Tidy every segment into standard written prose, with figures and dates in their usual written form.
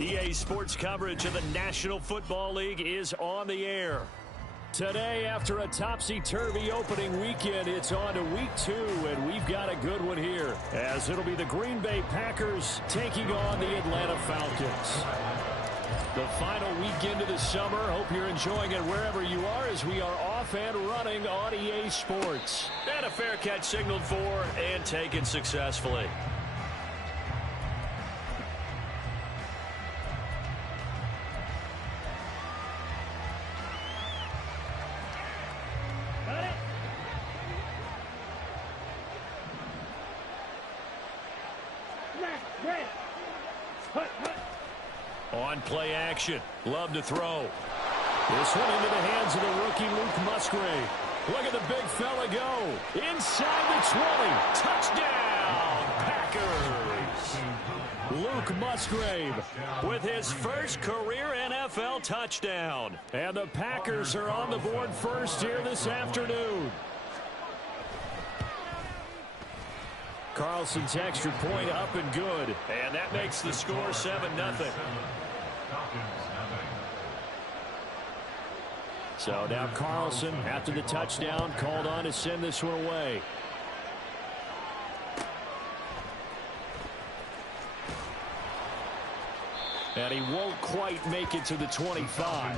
EA Sports coverage of the National Football League is on the air. Today, after a topsy-turvy opening weekend, it's on to week 2, and we've got a good one here, as it'll be the Green Bay Packers taking on the Atlanta Falcons. The final weekend of the summer. Hope you're enjoying it wherever you are, as we are off and running on EA Sports. And a fair catch signaled for and taken successfully. On play action. Love to throw. This one into the hands of the rookie Luke Musgrave. Look at the big fella go. Inside the 20. Touchdown, Packers. Luke Musgrave with his first career NFL touchdown. And the Packers are on the board first here this afternoon. Carlson's extra point up and good. And that makes the score 7-0. So now Carlson, after the touchdown, called on to send this one away. And he won't quite make it to the 25.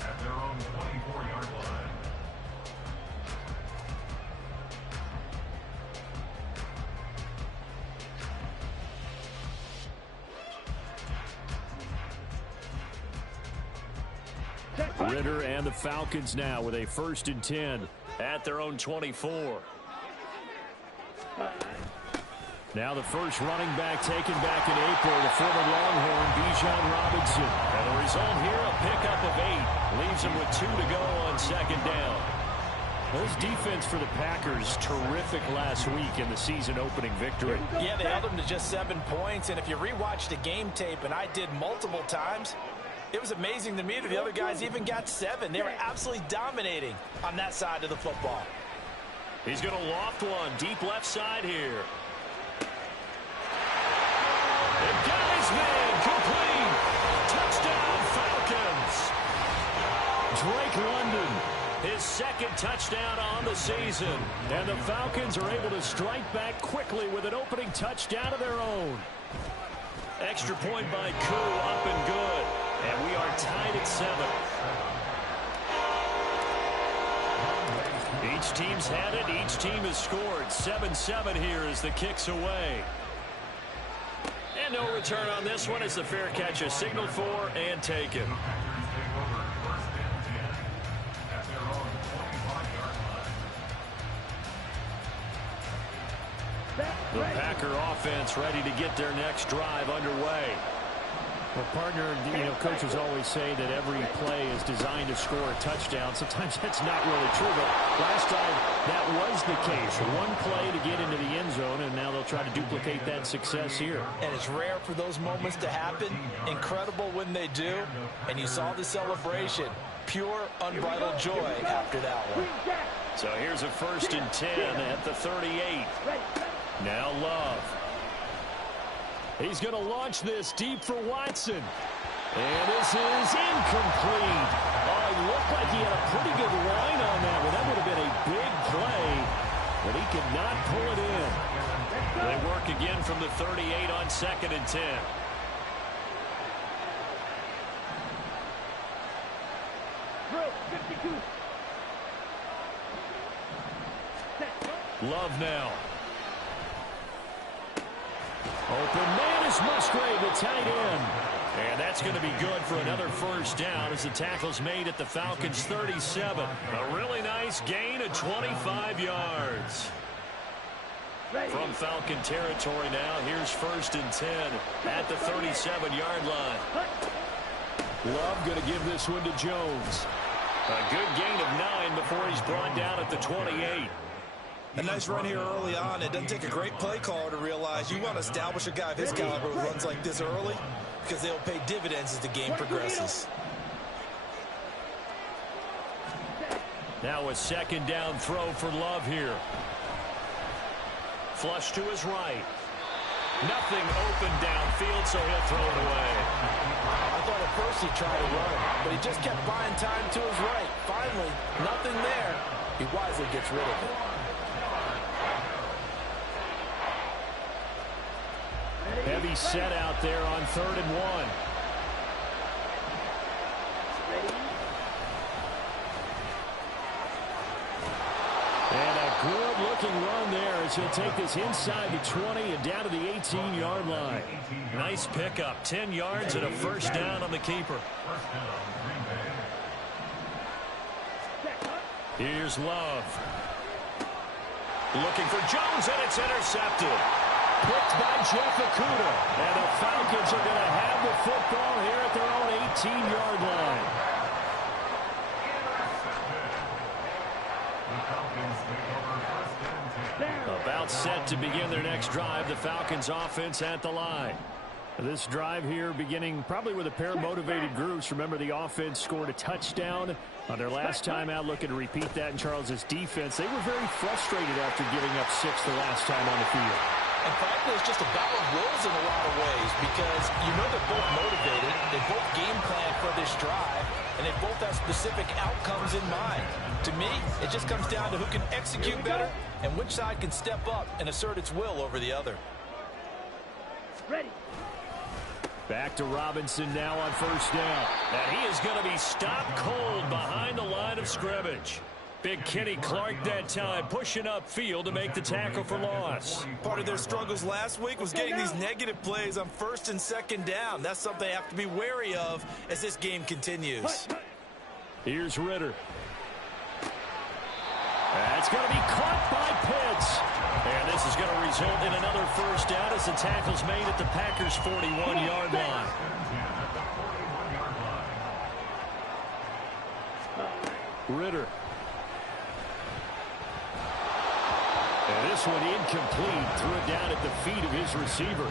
At their own 24-yard line. Ritter and the Falcons now with a 1st and 10 at their own 24. Now the first running back taken back in April, the former Longhorn, Bijan Robinson. And the result here, a pickup of 8. Leaves him with 2 to go on 2nd down. This defense for the Packers, terrific last week in the season-opening victory. Yeah, they held them to just 7 points. And if you rewatch the game tape, and I did multiple times, it was amazing to me that the other guys even got 7. They were absolutely dominating on that side of the football. He's going to loft one deep left side here. The guy's man complete. Touchdown, Falcons. Drake London, his 2nd touchdown on the season. And the Falcons are able to strike back quickly with an opening touchdown of their own. Extra point by Koo, up and good. And we are tied at 7. Each team's had it. Each team has scored. 7-7 here as the kick's away. And no return on this one as the fair catch is signaled for and taken. The Packer offense ready to get their next drive underway. Well, partner, coaches always say that every play is designed to score a touchdown. Sometimes that's not really true, but last time that was the case. One play to get into the end zone, and now they'll try to duplicate that success here. And it's rare for those moments to happen. Incredible when they do. And you saw the celebration. Pure, unbridled joy after that one. So here's a 1st and 10 at the 38. Now Love. He's going to launch this deep for Watson. And this is incomplete. Oh, it looked like he had a pretty good line on that one. That would have been a big play, but he could not pull it in. They work again from the 38 on 2nd and 10. Love now. Open man is Musgrave, the tight end. And that's going to be good for another 1st down as the tackle's made at the Falcons' 37. A really nice gain of 25 yards. From Falcon territory now, here's 1st and 10 at the 37-yard line. Love going to give this one to Jones. A good gain of 9 before he's brought down at the 28. A nice run here early on. It doesn't take a great play caller to realize you want to establish a guy of his caliber who runs like this early, because they'll pay dividends as the game progresses. Now a 2nd down throw for Love here. Flush to his right. Nothing open downfield, so he'll throw it away. I thought at first he tried to run, but he just kept buying time to his right. Finally, nothing there. He wisely gets rid of it. Heavy set out there on 3rd and 1. And a good-looking run there as he'll take this inside the 20 and down to the 18-yard line. Nice pickup, 10 yards and a first down on the keeper. Here's Love. Looking for Jones, and it's intercepted. Picked by Jeff Okudah. And the Falcons are going to have the football here at their own 18-yard line. About set to begin their next drive. The Falcons offense at the line. This drive here beginning probably with a pair of motivated groups. Remember, the offense scored a touchdown on their last time out. Looking to repeat that in Charles's defense. They were very frustrated after giving up 6 the last time on the field. And frankly, it's just a battle of wills in a lot of ways because you know they're both motivated. They both game plan for this drive, and they both have specific outcomes in mind. To me, it just comes down to who can execute better and which side can step up and assert its will over the other. Ready. Back to Robinson now on 1st down. And he is going to be stopped cold behind the line of scrimmage. Big Kenny Clark that time pushing upfield to make the tackle for loss. Part of their struggles last week was getting these negative plays on 1st and 2nd down. That's something they have to be wary of as this game continues. Here's Ritter. That's going to be caught by Pitts. And this is going to result in another first down as the tackle's made at the Packers' 41-yard line. Ritter. And this one incomplete. Threw it down at the feet of his receiver.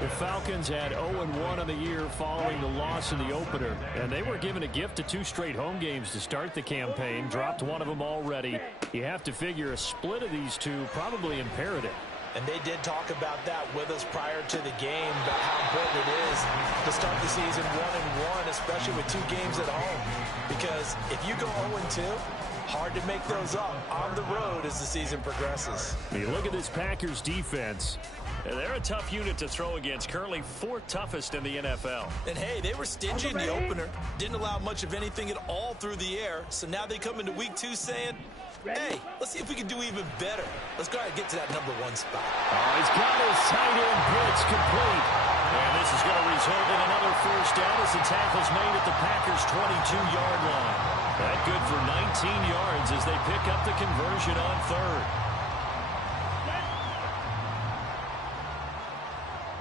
The Falcons had 0-1 on the year following the loss in the opener. And they were given a gift of 2 straight home games to start the campaign. Dropped one of them already. You have to figure a split of these two probably imperative. And they did talk about that with us prior to the game, about how important it is to start the season 1-1, especially with 2 games at home. Because if you go 0-2, hard to make those up on the road as the season progresses. You look at this Packers defense. They're a tough unit to throw against, currently 4th toughest in the NFL. And hey, they were stingy in the opener, didn't allow much of anything at all through the air. So now they come into week 2 saying, hey, let's see if we can do even better. Let's go ahead and get to that #1 spot. Oh, he's got his tight end blitz complete. And this is going to result in another first down as the tackle's made at the Packers' 22-yard line. That good for 19 yards as they pick up the conversion on 3rd.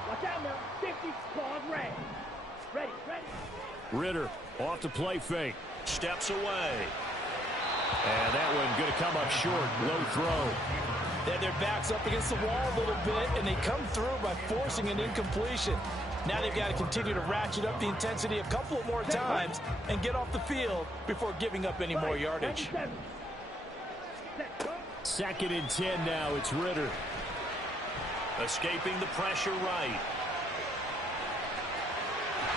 Watch out now. 50, claws red. Ready, ready. Ritter off the play fake. Steps away. And that one going to come up short. Low throw. They had their backs up against the wall a little bit, and they come through by forcing an incompletion. Now they've got to continue to ratchet up the intensity a couple of more times and get off the field before giving up any more yardage. 2nd and 10 now. It's Ritter. Escaping the pressure right.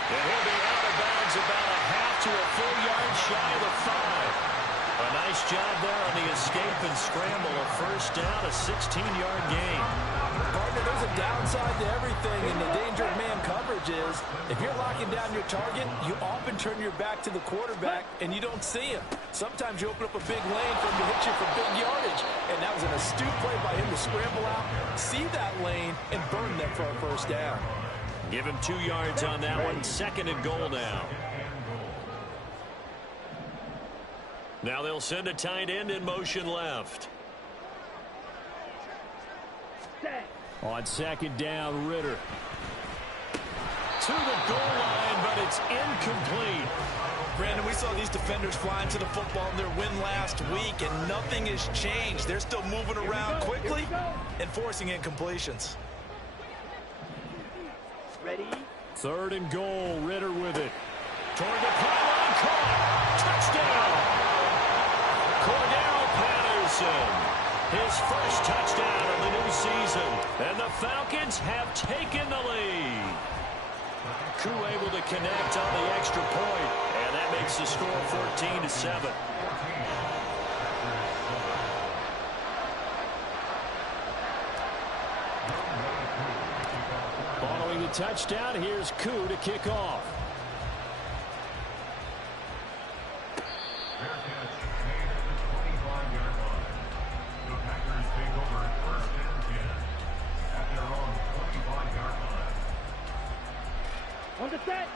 And he'll be out of bounds about a half to a full yard shy of the 5. A nice job there on the escape and scramble. A first down, a 16-yard gain. Partner, there's a downside to everything, and the danger of man coverage is if you're locking down your target, you often turn your back to the quarterback, and you don't see him. Sometimes you open up a big lane for him to hit you for big yardage, and that was an astute play by him to scramble out, see that lane, and burn them for a first down. Give him 2 yards on that one. 2nd and goal now. Now they'll send a tight end in motion left. On 2nd down, Ritter. To the goal line, but it's incomplete. Brandon, we saw these defenders flying to the football in their win last week, and nothing has changed. They're still moving around quickly and forcing incompletions. Ready. 3rd and goal, Ritter with it. Toward the pylon, caught. Touchdown. Cordell Patterson. His first touchdown of the new season. And the Falcons have taken the lead. Koo able to connect on the extra point. And that makes the score 14-7. Following the touchdown, here's Koo to kick off.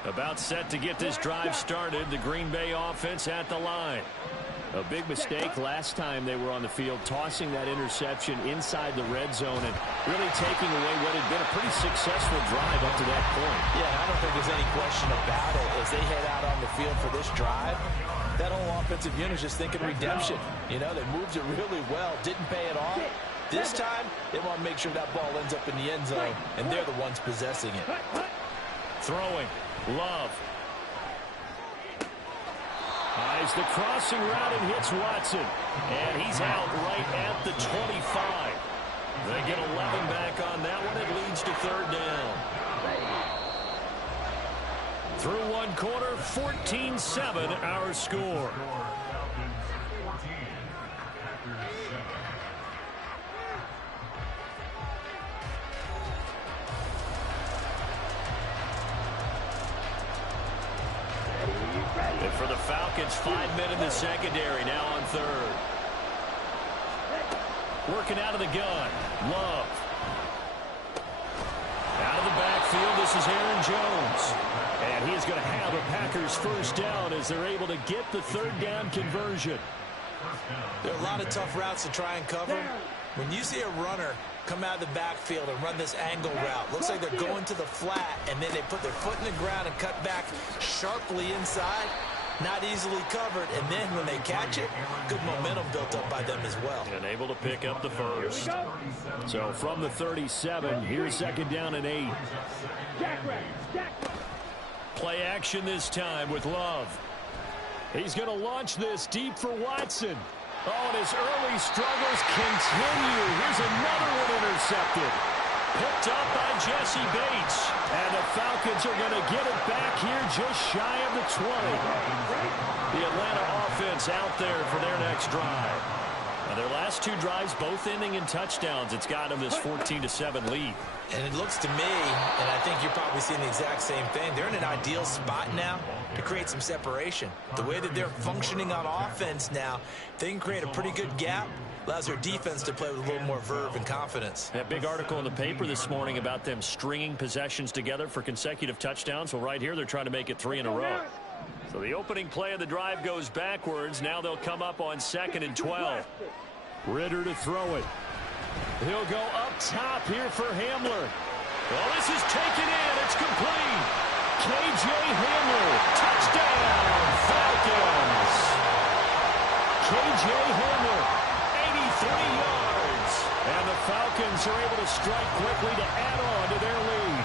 About set to get this drive started. The Green Bay offense at the line. A big mistake last time they were on the field, tossing that interception inside the red zone and really taking away what had been a pretty successful drive up to that point. Yeah, I don't think there's any question about it. As they head out on the field for this drive, that whole offensive unit is just thinking redemption. You know, they moved it really well, didn't pay it off. This time, they want to make sure that ball ends up in the end zone, and they're the ones possessing it. Throwing. Love. Eyes the crossing route and hits Watson. And he's out right at the 25. They get 11 back on that one. It leads to third down. Through one quarter, 14-7 our score. And for the Falcons, 5 men in the secondary, now on third. Working out of the gun. Love. Out of the backfield, this is Aaron Jones. And he's going to have a Packers first down as they're able to get the third down conversion. There are a lot of tough routes to try and cover. When you see a runner come out of the backfield and run this angle route, looks like they're going to the flat, and then they put their foot in the ground and cut back sharply inside. Not easily covered, and then when they catch it, good momentum built up by them as well. And able to pick up the first. So from the 37, here's second down and 8. Play action this time with Love. He's going to launch this deep for Watson. Oh, and his early struggles continue. Here's another one intercepted. Picked up by Jesse Bates. And the Falcons are going to get it back here just shy of the 20. The Atlanta offense out there for their next drive. Now their last two drives both ending in touchdowns. It's got them this 14-7 lead. And it looks to me, and I think you're probably seeing the exact same thing, they're in an ideal spot now to create some separation. The way that they're functioning on offense now, they can create a pretty good gap. Allows their defense to play with a little more verve and confidence. That big article in the paper this morning about them stringing possessions together for consecutive touchdowns. Well, right here, they're trying to make it 3 in a row. So the opening play of the drive goes backwards. Now they'll come up on 2nd and 12. Ritter to throw it. He'll go up top here for Hamler. Well, this is taken in. It's complete. K.J. Hamler. Touchdown, Falcons. K.J. Hamler. 83 yards. And the Falcons are able to strike quickly to add on to their lead.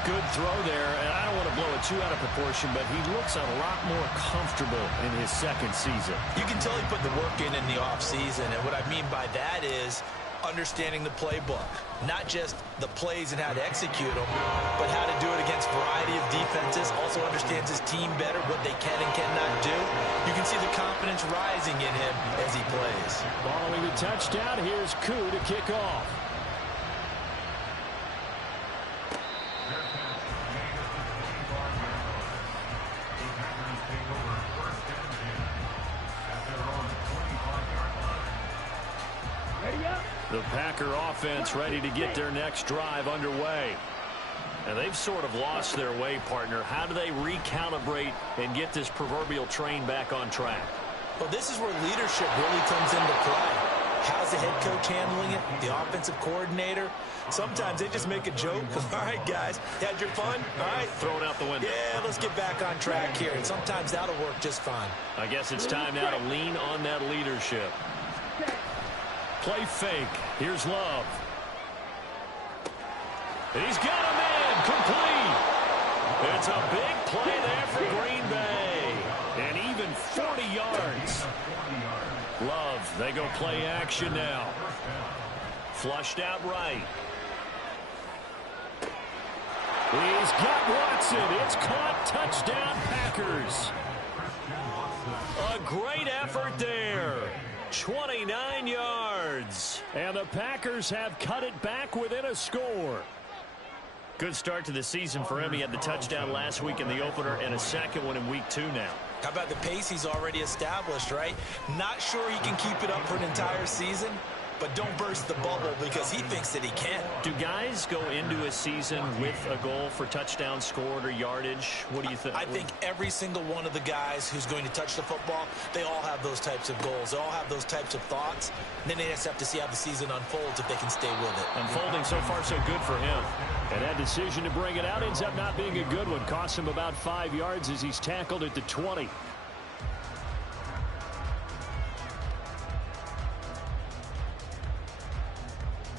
Good throw there, and I don't want to blow it too out of proportion, but he looks a lot more comfortable in his second season. You can tell he put the work in the offseason, and what I mean by that is understanding the playbook. Not just the plays and how to execute them, but how to do it against a variety of defenses. Also understands his team better, what they can and cannot do. You can see the confidence rising in him as he plays. Following the touchdown, here's Koo to kick off. The Packer offense ready to get their next drive underway. And they've sort of lost their way, partner. How do they recalibrate and get this proverbial train back on track? Well, this is where leadership really comes into play. How's the head coach handling it? The offensive coordinator? Sometimes they just make a joke. All right, guys, had your fun? All right. Throw it out the window. Yeah, let's get back on track here. And sometimes that'll work just fine. I guess it's time now to lean on that leadership. Play fake. Here's Love. He's got a man complete. It's a big play there for Green Bay. And even 40 yards. Love, they go play action now. Flushed out right. He's got Watson. It's caught. Touchdown, Packers. A great effort there. 29 yards. And the Packers have cut it back within a score. Good start to the season for him. He had the touchdown last week in the opener and a second one in week 2 now. How about the pace he's already established, right? Not sure he can keep it up for an entire season, but don't burst the bubble because he thinks that he can. Do guys go into a season with a goal for touchdowns scored or yardage? What do you think? I think every single one of the guys who's going to touch the football, they all have those types of goals. They all have those types of thoughts. And then they just have to see how the season unfolds if they can stay with it. Unfolding so far so good for him. And that decision to bring it out ends up not being a good one. Costs him about 5 yards as he's tackled at the 20.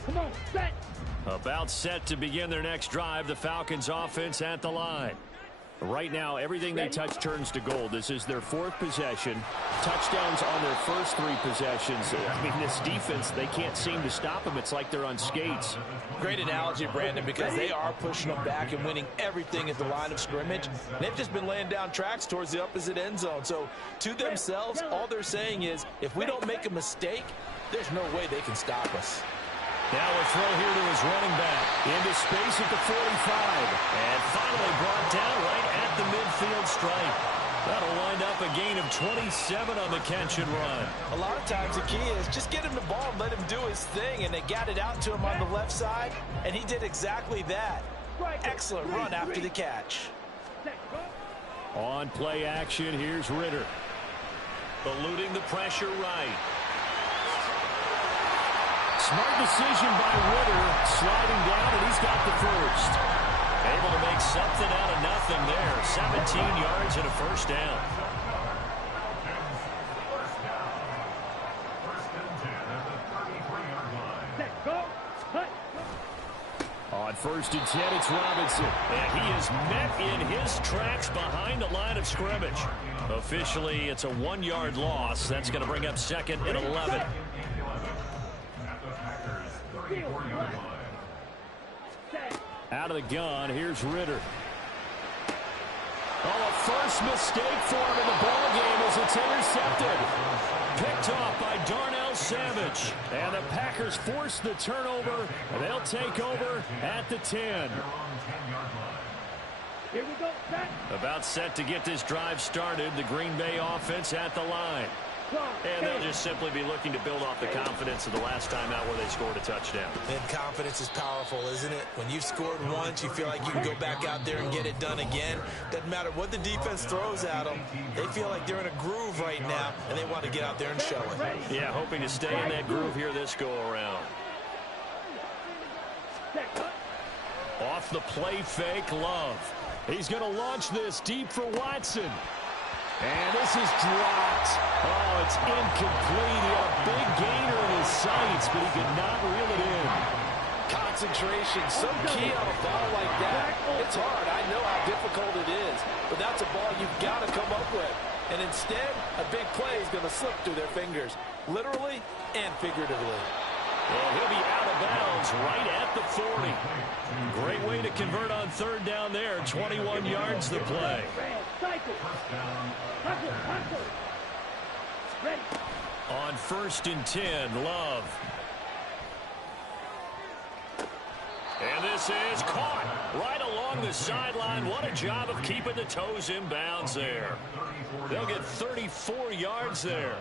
Come on, set. About set to begin their next drive. The Falcons offense at the line. Right now, everything they touch turns to gold. This is their 4th possession. Touchdowns on their first 3 possessions. I mean, this defense, they can't seem to stop them. It's like they're on skates. Great analogy, Brandon, because they are pushing them back and winning everything at the line of scrimmage. They've just been laying down tracks towards the opposite end zone. So to themselves, all they're saying is, if we don't make a mistake, there's no way they can stop us. Now a throw here to his running back. Into space at the 45. And finally brought down right at the midfield stripe. That'll wind up a gain of 27 on the catch and run. A lot of times the key is just get him the ball and let him do his thing. And they got it out to him on the left side. And he did exactly that. Excellent run after the catch. On play action, here's Ritter. Eluding the pressure right. Smart decision by Ritter, sliding down, and he's got the first. Able to make something out of nothing there. 17 yards and a first down. Set, go. Cut. On 1st and 10, it's Robinson. And he is met in his tracks behind the line of scrimmage. Officially, it's a 1-yard loss. That's going to bring up 2nd and 11. Out of the gun, here's Ritter. Oh, a first mistake for him in the ball game as it's intercepted. Picked off by Darnell Savage. And the Packers force the turnover, and they'll take over at the 10. Here we go, set. About set to get this drive started. The Green Bay offense at the line. And they'll just simply be looking to build off the confidence of the last time out where they scored a touchdown. And confidence is powerful, isn't it? When you've scored once, you feel like you can go back out there and get it done again. Doesn't matter what the defense throws at them. They feel like they're in a groove right now, and they want to get out there and show it. Yeah, hoping to stay in that groove here this go-around. Off the play fake, Love. He's going to launch this deep for Watson. And this is dropped. Oh, it's incomplete. He had a big gainer in his sights, but he could not reel it in. Concentration, so key on a ball like that. It's hard. I know how difficult it is, but that's a ball you've got to come up with. And instead, a big play is going to slip through their fingers, literally and figuratively. And he'll be out of bounds right at the 40. Great way to convert on 3rd down there. 21 yards the play. On 1st and 10, Love. And this is caught right along the sideline. What a job of keeping the toes in bounds there. They'll get 34 yards there.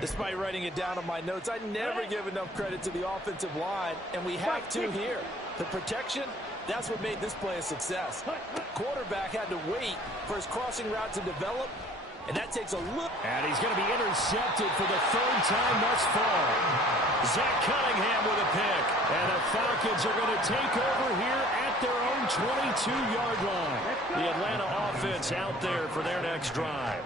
Despite writing it down on my notes, I never give enough credit to the offensive line, and we have to here. The protection, that's what made this play a success. Quarterback had to wait for his crossing route to develop, and that takes a look. And he's going to be intercepted for the 3rd time thus far. Zach Cunningham with a pick. And the Falcons are going to take over here at their own 22-yard line. The Atlanta offense out there for their next drive.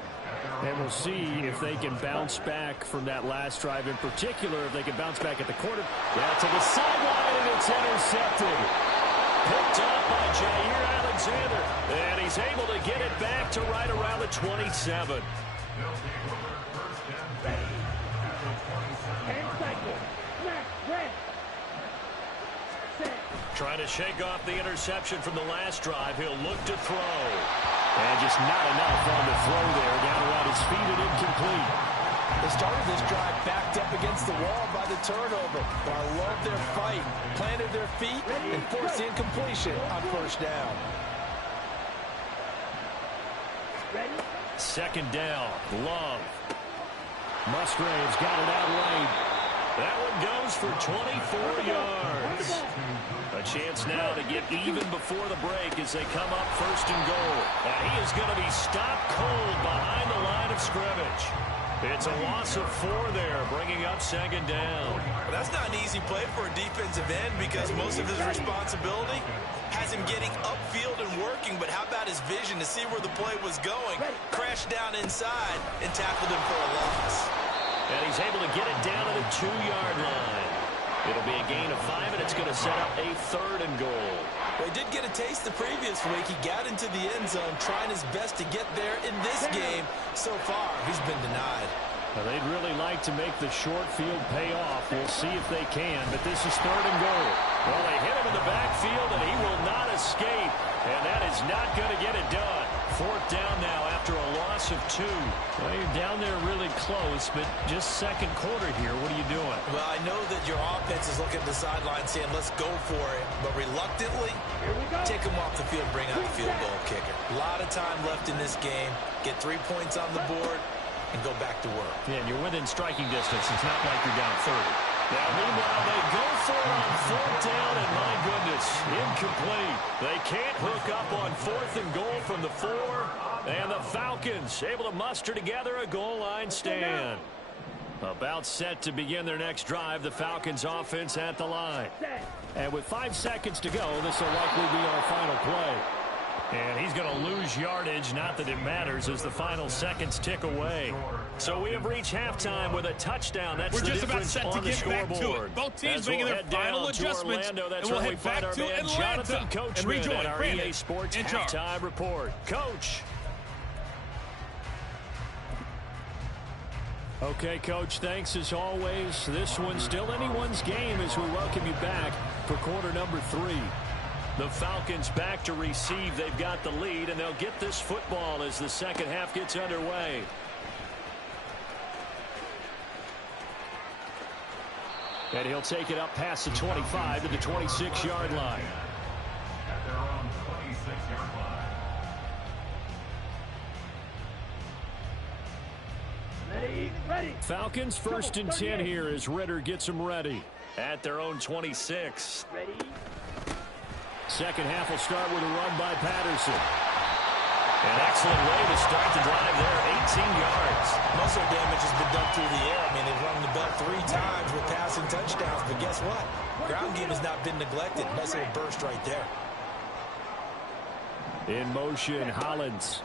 And we'll see if they can bounce back from that last drive in particular, if they can bounce back at the quarter. Yeah, to the sideline, and it's intercepted. Picked up by Jair Alexander. And he's able to get it back to right around the 27. Trying to shake off the interception from the last drive. He'll look to throw. And just not enough on the throw there. Down around his feet and incomplete. They started this drive backed up against the wall by the turnover. But I love their fight. Planted their feet and forced the incompletion on first down. Second down. Love. Musgrave's got it out late. That one goes for 24 yards. A chance now to get even before the break as they come up first and goal. And he is going to be stopped cold behind the line of scrimmage. It's a loss of 4 there, bringing up second down. Well, that's not an easy play for a defensive end because most of his responsibility has him getting upfield and working, but how about his vision to see where the play was going, crashed down inside, and tackled him for a loss. And he's able to get it down to the 2-yard line. It'll be a gain of 5, and it's going to set up a 3rd and goal. Well, he did get a taste the previous week. He got into the end zone, trying his best to get there in this game. So far, he's been denied. Well, they'd really like to make the short field pay off. We'll see if they can, but this is 3rd and goal. Well, they hit him in the backfield, and he will not escape, and that is not going to get it done. 4th down now after a loss of 2. Well, you're down there really close, but just second quarter here. What are you doing? Well, I know that your offense is looking at the sideline saying, let's go for it, but reluctantly, take him off the field, bring out the field goal kicker. A lot of time left in this game. Get 3 points on the board and go back to work. Yeah, and you're within striking distance. It's not like you're down 30. Now, meanwhile, they go for it on 4th down, and my goodness, incomplete. They can't hook up on 4th and goal from the 4, and the Falcons able to muster together a goal line stand. About set to begin their next drive, the Falcons offense at the line. And with 5 seconds to go, this will likely be our final play. And he's going to lose yardage, not that it matters, as the final seconds tick away. So we have reached halftime with a touchdown. That's We're the just about difference set to on the get back scoreboard. to it. Both teams As making we'll their head final down to adjustments, Orlando, that's and we'll where we head find back our to man Atlanta Jonathan and Coachman rejoin at our Brandon EA Sports in charge. halftime report. Coach. Okay, Coach, thanks as always. This one's still anyone's game as we welcome you back for quarter number 3. The Falcons back to receive. They've got the lead, and they'll get this football as the second half gets underway. And he'll take it up past the 25 to the 26-yard line. At their own 26-yard line. Ready. Falcons first and 10 here as Ritter gets them ready. At their own 26. Ready. Second half will start with a run by Patterson. An excellent way to start the drive there, 18 yards. Muscle damage has been done through the air. I mean, they've run the belt 3 times with passing touchdowns, but guess what? Ground game has not been neglected. Nice little burst right there. In motion, Hollins.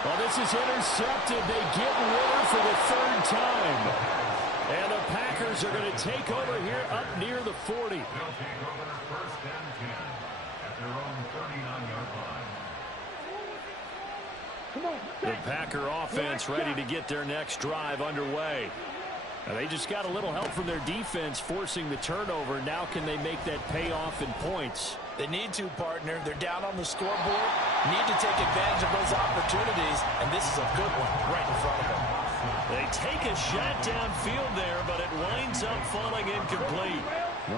Well, this is intercepted. They get Ritter for the 3rd time. And the Packers are going to take over here up near the 40. They'll take over first and 10 at their own 39-yard line. Come on. The Packer offense ready to get their next drive underway. Now, they just got a little help from their defense forcing the turnover. Now can they make that pay off in points? They need to, partner. They're down on the scoreboard. Need to take advantage of those opportunities, and this is a good one right in front of them. They take a shot downfield there, but it winds up falling incomplete.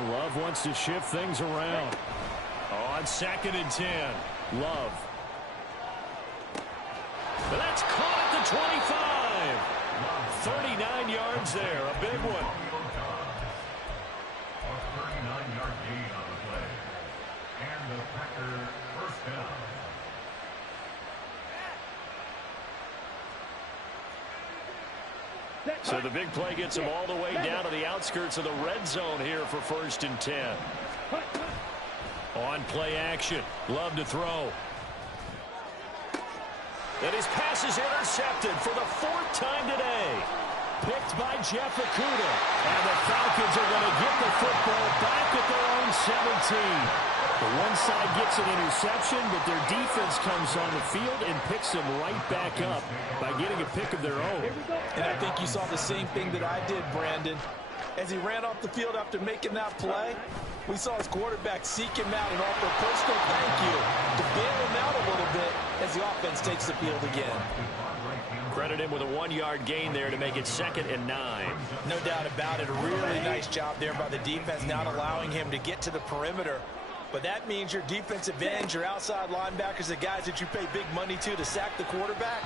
Love wants to shift things around. On 2nd and 10, Love. But that's caught at the 25. 39 yards there, a big one. A 39-yard gain on the play. And the Packer first down. So the big play gets them all the way down to the outskirts of the red zone here for 1st and 10. On play action, Love to throw. And his pass is intercepted for the 4th time today. Picked by Jeff Okudah. And the Falcons are going to get the football back at their own 17. The one side gets an interception, but their defense comes on the field and picks them right back up by getting a pick of their own. And I think you saw the same thing that I did, Brandon. as he ran off the field after making that play. We saw his quarterback seek him out and offer a personal thank you to bail him out a little bit as the offense takes the field again. Credit him with a 1-yard gain there to make it 2nd and 9. No doubt about it. A really nice job there by the defense, not allowing him to get to the perimeter. But that means your defensive ends, your outside linebackers, the guys that you pay big money to sack the quarterback,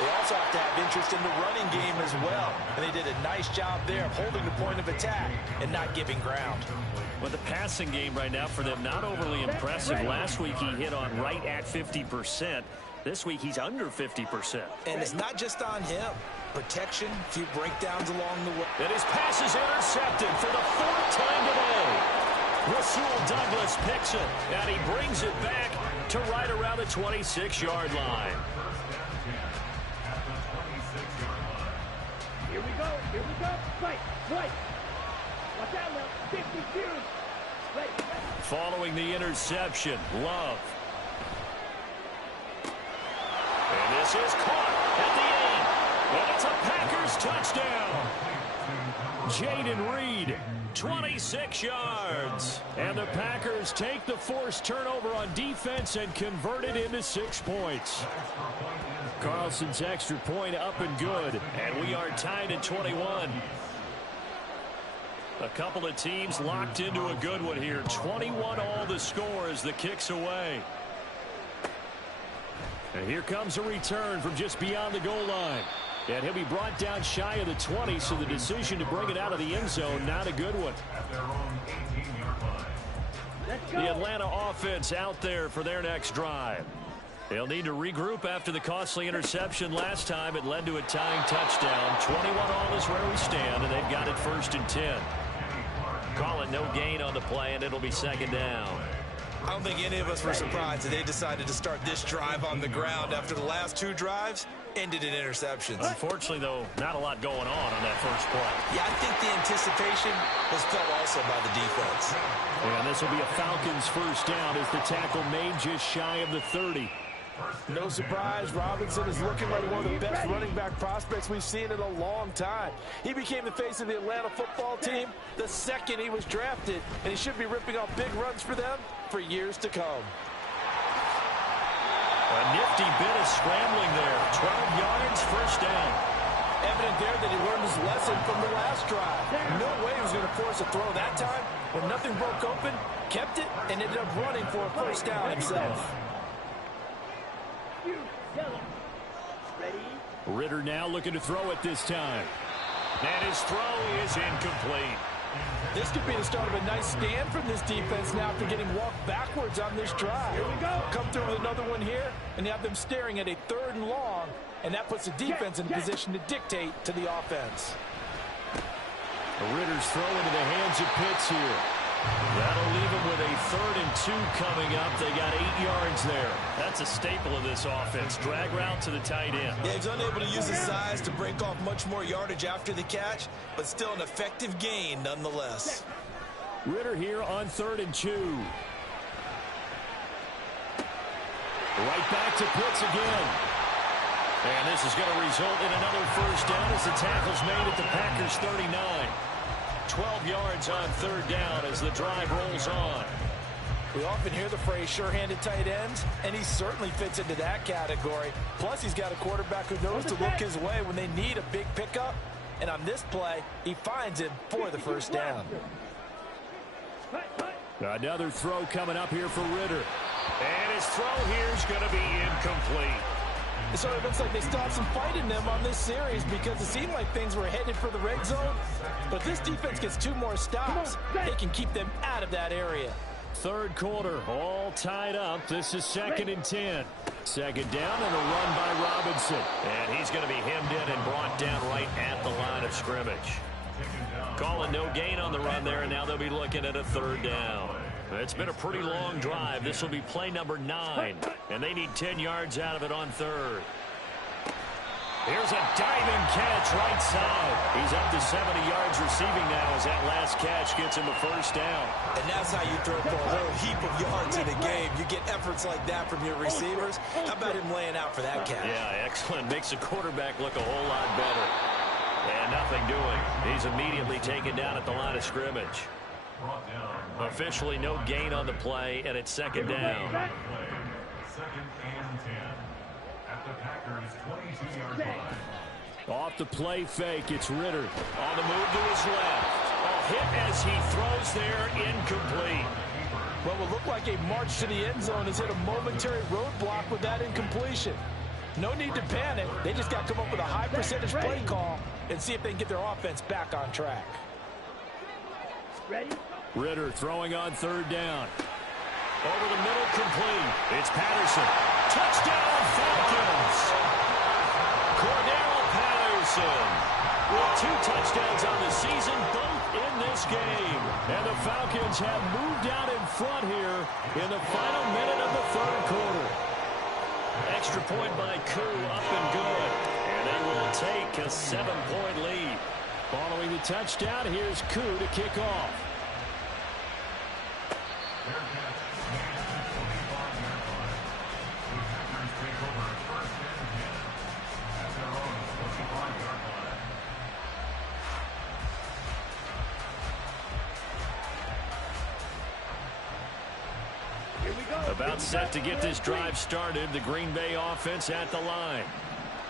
they also have to have interest in the running game as well. And they did a nice job there of holding the point of attack and not giving ground. Well, the passing game right now for them, not overly impressive. Last week he hit on right at 50%. This week he's under 50%. And it's not just on him. Protection, a few breakdowns along the way. And his pass is intercepted for the 4th time today. Rasul Douglas picks it, and he brings it back to right around the 26-yard line. Here we go. Right. Watch out now. 52. Right. Following the interception, Love. And this is caught at the 8. And it's a Packers touchdown. Jaden Reed, 26 yards. And the Packers take the forced turnover on defense and convert it into 6 points. Carlson's extra point up and good. And we are tied at 21. A couple of teams locked into a good one here. 21 all the score as the kick's away. And here comes a return from just beyond the goal line. And he'll be brought down shy of the 20, so the decision to bring it out of the end zone, not a good one. The Atlanta offense out there for their next drive. They'll need to regroup after the costly interception last time. It led to a tying touchdown. 21 all is where we stand, and they've got it 1st and 10. Call it no gain on the play, and it'll be 2nd down. I don't think any of us were surprised that they decided to start this drive on the ground after the last 2 drives ended in interceptions. Unfortunately, though, not a lot going on that first play. Yeah, I think the anticipation was felt also by the defense. And this will be a Falcons 1st down as the tackle made just shy of the 30. No surprise, Robinson is looking like one of the best running back prospects we've seen in a long time. He became the face of the Atlanta football team the second he was drafted, and he should be ripping off big runs for them for years to come. A nifty bit of scrambling there. 12 yards, 1st down. Evident there that he learned his lesson from the last drive. No way he was going to force a throw that time. When nothing broke open, kept it, and ended up running for a 1st down himself. Ritter now looking to throw it this time. And his throw is incomplete. This could be the start of a nice stand from this defense now after getting walked backwards on this drive. Here we go. Come through with another one here, and you have them staring at a 3rd and long, and that puts the defense in position to dictate to the offense. The Ritter's throw into the hands of Pitts here. That'll leave him with a 3rd and 2 coming up. They got 8 yards there. That's a staple of this offense. Drag route to the tight end. Yeah, he's unable to use his size to break off much more yardage after the catch, but still an effective gain nonetheless. Ritter here on 3rd and 2. Right back to Pitts again. And this is going to result in another 1st down as the tackle's made at the Packers 39. 12 yards on 3rd down as the drive rolls on. We often hear the phrase sure-handed tight ends, and he certainly fits into that category. Plus, he's got a quarterback who knows to look his way when they need a big pickup. And on this play, he finds him for the 1st down. Another throw coming up here for Ritter. And his throw here is going to be incomplete. It sort of looks like they stopped some fight in them on this series because it seemed like things were headed for the red zone. But if this defense gets 2 more stops, they can keep them out of that area. 3rd quarter, all tied up. This is 2nd and 10. 2nd down and a run by Robinson. And he's going to be hemmed in and brought down right at the line of scrimmage. Calling no gain on the run there, and now they'll be looking at a 3rd down. It's been a pretty long drive. This will be play number 9, and they need 10 yards out of it on 3rd. Here's a diving catch right side. He's up to 70 yards receiving now as that last catch gets him a 1st down. And that's how you throw for a whole heap of yards in a game. You get efforts like that from your receivers. How about him laying out for that catch? Yeah, excellent. Makes the quarterback look a whole lot better. And nothing nothing doing. He's immediately taken down at the line of scrimmage. Officially no gain on the play, and it's second down. Second and 10 at the Packers' 22-yard line. Off the play fake, it's Ritter. On the move to his left. A hit as he throws there, incomplete. What will look like a march to the end zone has hit a momentary roadblock with that incompletion. No need to panic. They just got to come up with a high percentage play call and see if they can get their offense back on track. Ready? Ritter throwing on third down. Over the middle, complete. It's Patterson. Touchdown, Falcons! Cordero Patterson with 2 touchdowns on the season, both in this game. And the Falcons have moved out in front here in the final minute of the third quarter. Extra point by Koo, up and good. And they will take a 7-point lead. Following the touchdown, here's Koo to kick off. About set to get this drive started. The Green Bay offense at the line.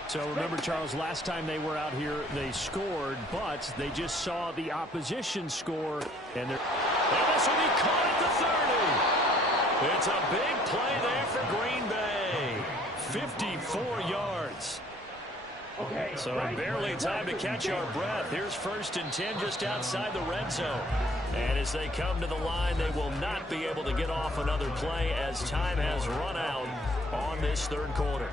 So remember, Charles, last time they were out here, they scored, but they just saw the opposition score, and they're... And this will be caught at the 30. It's a big play there for Green Bay. 54 yards. Okay. So barely time to catch our breath. Here's 1st and 10 just outside the red zone. And as they come to the line, they will not be able to get off another play as time has run out on this third quarter.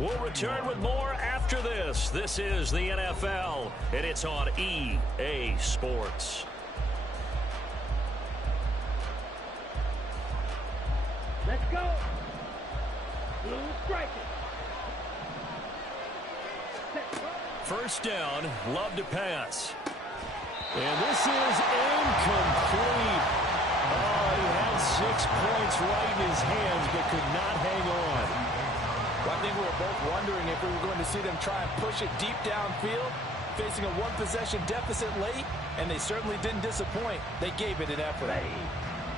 We'll return with more after this. This is the NFL, and it's on EA Sports. Let's go. Blue striker. First down, Love to pass. And this is incomplete. Oh, he had 6 points right in his hands, but could not hang on. Well, I think we were both wondering if we were going to see them try and push it deep downfield, facing a 1-possession deficit late, and they certainly didn't disappoint. They gave it an effort.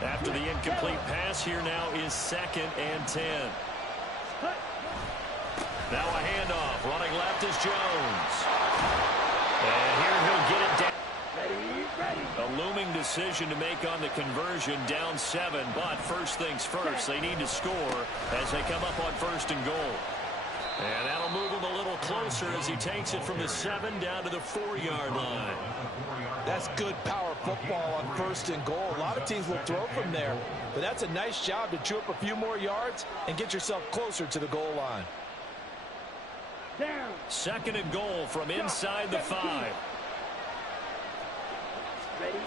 After the incomplete pass, here now is 2nd and 10. Now a handoff. Running left is Jones. And here he'll get it down. A looming decision to make on the conversion, down 7. But first things first, they need to score as they come up on 1st and goal. And that'll move him a little closer as he takes it from the 7 down to the 4-yard line. That's good power football on 1st and goal. A lot of teams will throw from there, but that's a nice job to chew up a few more yards and get yourself closer to the goal line. Down. 2nd and goal from inside the 5. Ready?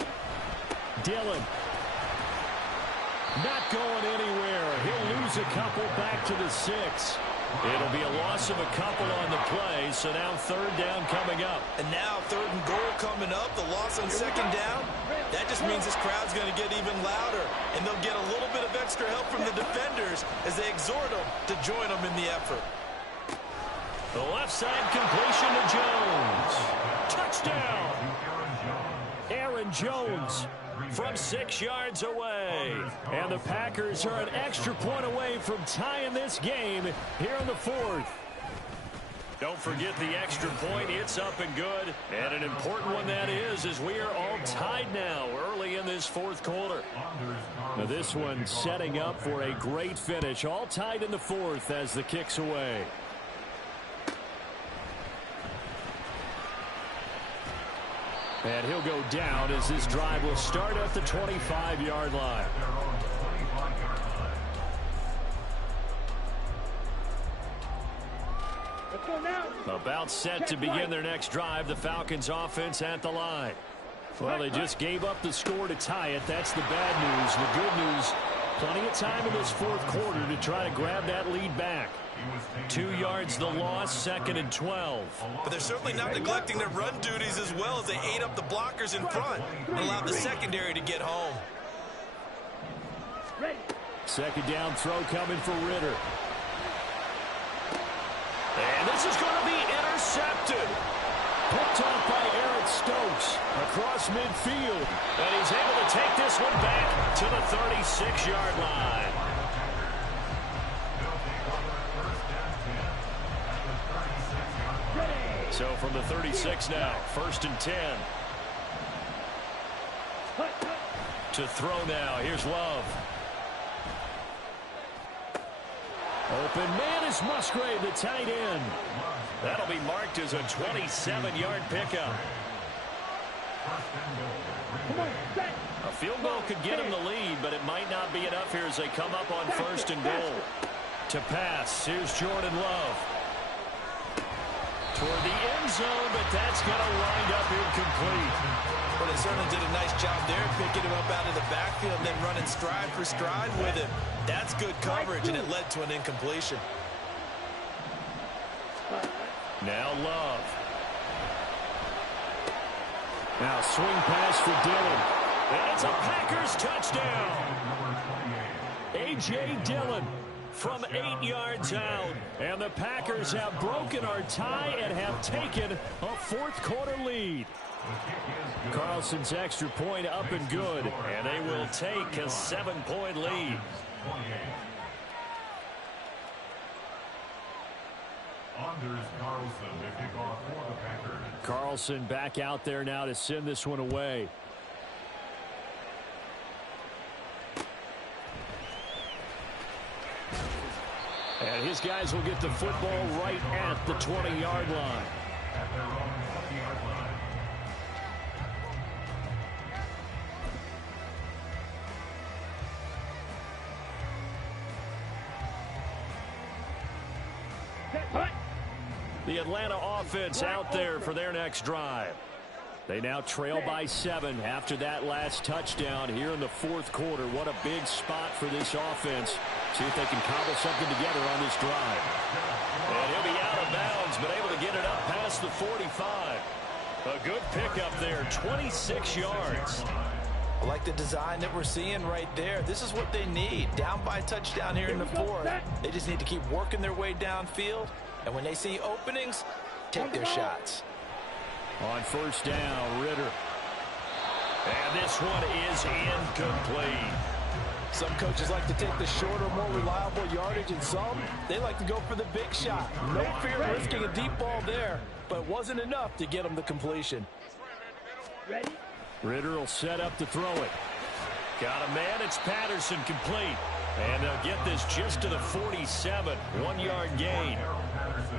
Dillon. Not going anywhere. He'll lose a couple back to the 6. It'll be a loss of a couple on the play, so now 3rd down coming up. And now 3rd and goal coming up, the loss on 2nd down. That just means this crowd's going to get even louder, and they'll get a little bit of extra help from the defenders as they exhort them to join them in the effort. The left side completion to Jones. Touchdown! Aaron Jones from 6 yards away. And the Packers are an extra point away from tying this game here in the 4th. Don't forget the extra point. It's up and good. And an important one that is, as we are all tied now early in this 4th quarter. Now this one setting up for a great finish. All tied in the 4th as the kick's away. And he'll go down as this drive will start at the 25-yard line. Let's go now. About set to begin their next drive, the Falcons offense at the line. Well, they just gave up the score to tie it. That's the bad news. The good news, plenty of time in this 4th quarter to try to grab that lead back. 2 yards the loss, 2nd and 12. But they're certainly not neglecting their run duties as well as they ate up the blockers in front and allowed the secondary to get home. Ready. 2nd down throw coming for Ritter. And this is going to be intercepted. Picked off by Aaron Stokes across midfield. And he's able to take this one back to the 36-yard line. So from the 36 now, 1st and 10. To throw now, here's Love. Open man is Musgrave, the tight end. That'll be marked as a 27-yard pickup. A field goal could get him the lead, but it might not be enough here as they come up on 1st and goal. To pass, here's Jordan Love. Toward the end zone, but that's going to wind up incomplete. Well, they certainly did a nice job there, picking him up out of the backfield and then running stride for stride with him. That's good coverage, and it led to an incompletion. Now Love. Now swing pass for Dillon. And it's a Packers touchdown. A.J. Dillon from 8 yards out. And the Packers have broken our tie and have taken a 4th quarter lead. Carlson's extra point up and good. And they will take a 7-point lead. Anders Carlson to kick off for the Packers. Carlson back out there now to send this one away. And his guys will get the football right at the 20-yard line. At their own 20-yard line. The Atlanta offense out there for their next drive. They now trail by 7 after that last touchdown here in the 4th quarter. What a big spot for this offense. See if they can cobble something together on this drive. And he'll be out of bounds, but able to get it up past the 45. A good pickup there, 26 yards. I like the design that we're seeing right there. This is what they need. Down by a touchdown here in the 4th. They just need to keep working their way downfield. And when they see openings, take their shots. On 1st down, Ritter. And this one is incomplete. Some coaches like to take the shorter, more reliable yardage, and some, they like to go for the big shot. No fear of risking a deep ball there, but it wasn't enough to get them the completion. Ready? Ritter will set up to throw it. Got a man, it's Patterson complete. And they'll get this just to the 47, 1-yard gain.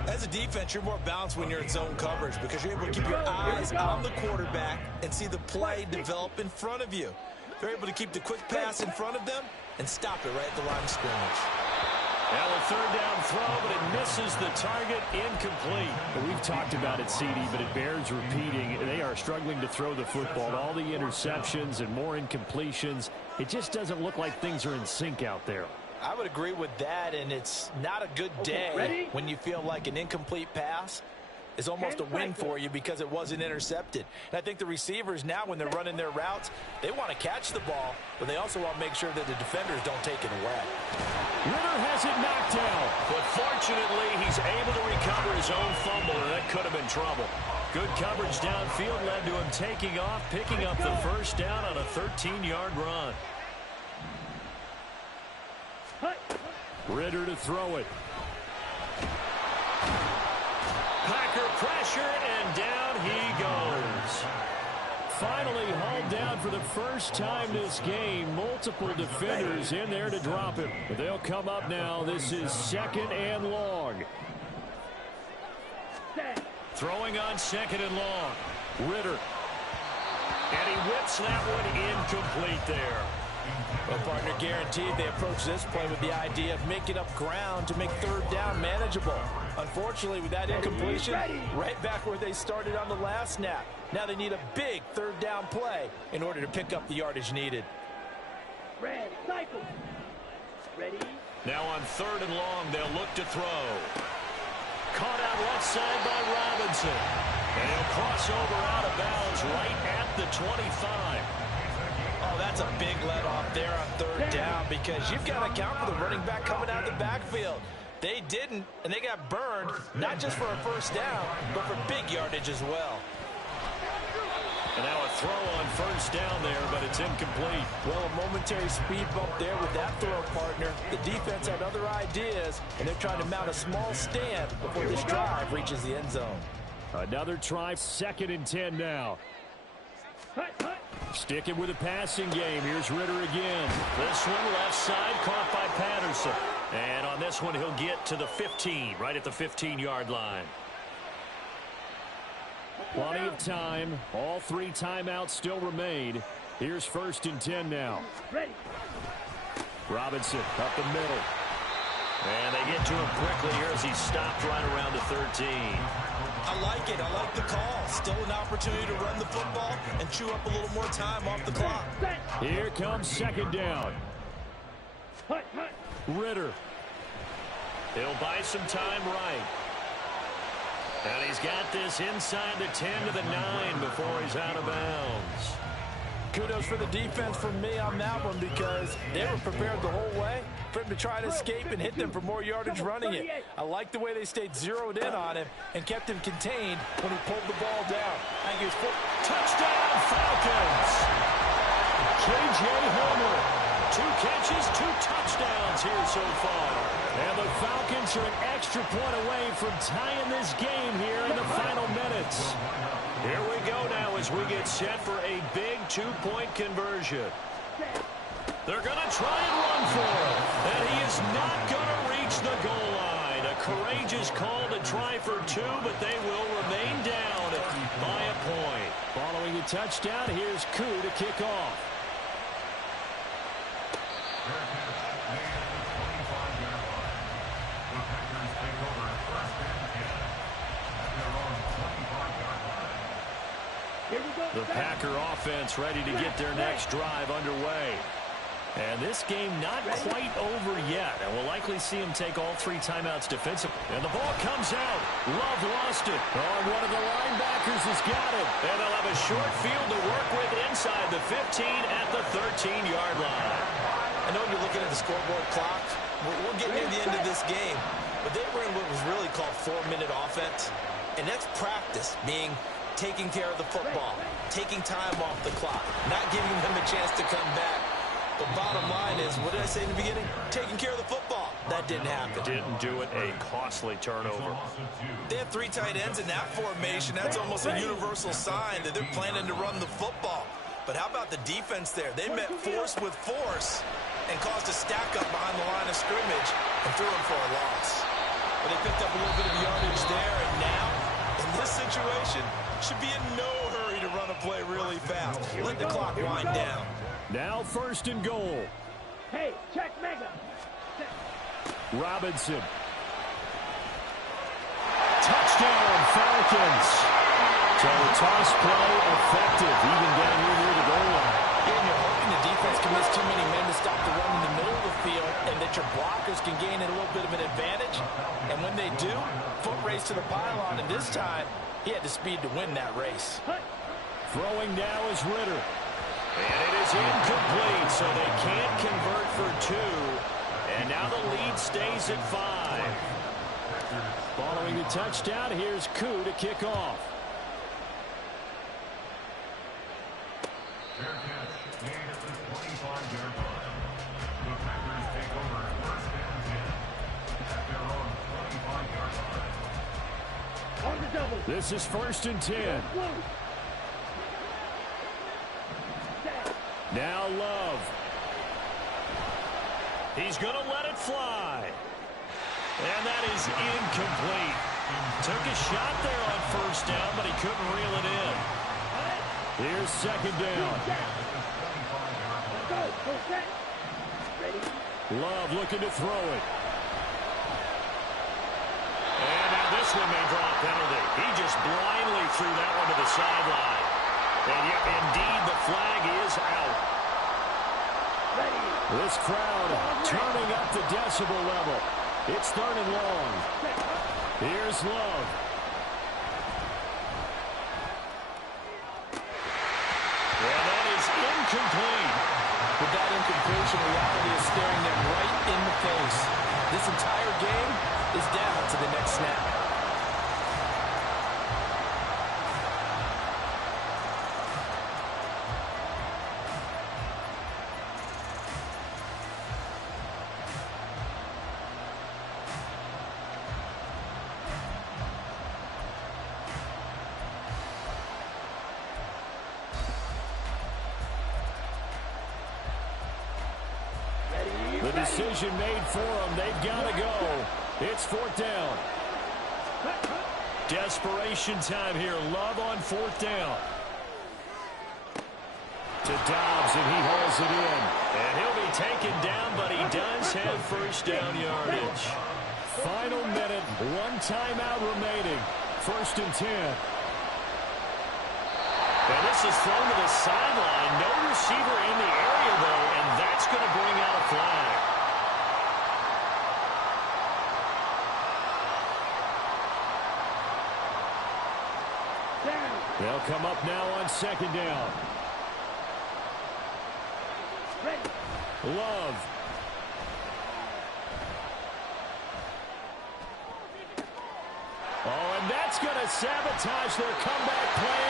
As a defense, you're more balanced when you're in zone coverage because you're able to keep your eyes on the quarterback and see the play develop in front of you. They're able to keep the quick pass in front of them and stop it right at the line of scrimmage. Now a 3rd down throw, but it misses the target, incomplete. We've talked about it, CD, but it bears repeating. They are struggling to throw the football. All the interceptions and more incompletions. It just doesn't look like things are in sync out there. I would agree with that, and it's not a good day when you feel like an incomplete pass is almost a win for you because it wasn't intercepted. And I think the receivers now, when they're running their routes, they want to catch the ball, but they also want to make sure that the defenders don't take it away. Ritter has it knocked down. But fortunately, he's able to recover his own fumble, and that could have been trouble. Good coverage downfield led to him taking off, picking up the 1st down on a 13-yard run. Ritter to throw it. Packer pressure, and down he goes. Finally hauled down for the first time this game. Multiple defenders in there to drop him. But they'll come up now. This is 2nd and long. Throwing on 2nd and long. Ritter. And he whips that one incomplete there. Well, partner, guaranteed they approach this play with the idea of making up ground to make 3rd down manageable. Unfortunately, with that incompletion, right back where they started on the last snap. Now they need a big 3rd down play in order to pick up the yardage needed. Red, cycle. Ready? Now on 3rd and long, they'll look to throw. Caught out left side by Robinson. And he'll cross over out of bounds right at the 25. Oh, that's a big let off there on 3rd down because you've got to account for the running back coming out of the backfield. They didn't, and they got burned, not just for a 1st down, but for big yardage as well. throw on first down there, but it's incomplete. Well, a momentary speed bump there with that throw, partner. The defense had other ideas, and they're trying to mount a small stand before this drive reaches the end zone. Another try, 2nd and 10 now. Sticking with the passing game. Here's Ritter again. This one left side caught by Patterson. And on this one, he'll get to the 15, right at the 15-yard line. Plenty of time. All 3 timeouts still remain. Here's 1st and 10 now. Ready. Robinson up the middle. And they get to him quickly here as he stopped right around the 13. I like it. I like the call. Still an opportunity to run the football and chew up a little more time off the clock. Here comes 2nd down. Ritter. He'll buy some time right. And he's got this inside the 10 to the 9 before he's out of bounds. Kudos for the defense from me on that one because they were prepared the whole way for him to try and escape and hit them for more yardage running it. I like the way they stayed zeroed in on him and kept him contained when he pulled the ball down. I think he was touchdown Falcons! J.J. Homer. 2 catches, 2 touchdowns here so far. And the Falcons are an extra point away from tying this game here in the final minutes. Here we go now as we get set for a big 2-point conversion. They're going to try and run for him. And he is not going to reach the goal line. A courageous call to try for 2, but they will remain down by a point. Following the touchdown, here's Koo to kick off. The Packer offense ready to get their next drive underway. And this game not quite over yet. And we'll likely see him take all 3 timeouts defensively. And the ball comes out. Love lost it. Oh, one of the linebackers has got it. And they'll have a short field to work with inside the 15 at the 13-yard line. I know you're looking at the scoreboard clock. We're getting near the end of this game. But they were in what was really called 4-minute offense. And that's practice, being taking care of the football, taking time off the clock, not giving them a chance to come back. The bottom line is, what did I say in the beginning? Taking care of the football. That didn't happen. Didn't do it. A costly turnover. They have 3 tight ends in that formation. That's almost a universal sign that they're planning to run the football. But how about the defense there? They met force with force and caused a stack up behind the line of scrimmage and threw them for a loss. But they picked up a little bit of yardage there, and now, in this situation, should be in no hurry to run a play really fast. Let the clock wind down. Now 1st and goal. Hey, check mega. Robinson. Touchdown, Falcons. So the toss play effective, even down here near the goal line. And you're hoping the defense can miss too many men to stop the run in the middle of the field and that your blockers can gain a little bit of an advantage. And when they do, foot race to the pylon, and this time, he had the speed to win that race. Throwing now is Ritter. And it is incomplete, so they can't convert for 2. And now the lead stays at 5. Following the touchdown, here's Koo to kick off. Fair catch made at the 25-yard line. The Packers take over 1st and 10 at their own 25-yard line. On the double. This is 1st and 10. Now Love. He's going to let it fly. And that is incomplete. Took a shot there on 1st down, but he couldn't reel it in. Here's 2nd down. Love looking to throw it. And now this one may draw a penalty. He just blindly threw that one to the sideline. And yet, indeed, the flag is out. This crowd turning up the decibel level. It's 3rd and long. Here's Love. And that is incomplete. With that incompletion, reality is staring them right in the face. This entire game is down to the next snap. decision made for them. They've got to go. It's fourth down. Desperation time here. Love on fourth down. To Dobbs, and he hauls it in. And he'll be taken down, but he does have first down yardage. Final minute, one timeout remaining. First and 10. And this is thrown to the sideline. No receiver in the area, though, and that's going to bring out a flag. They'll come up now on second down. Love. Oh, and that's going to sabotage their comeback plan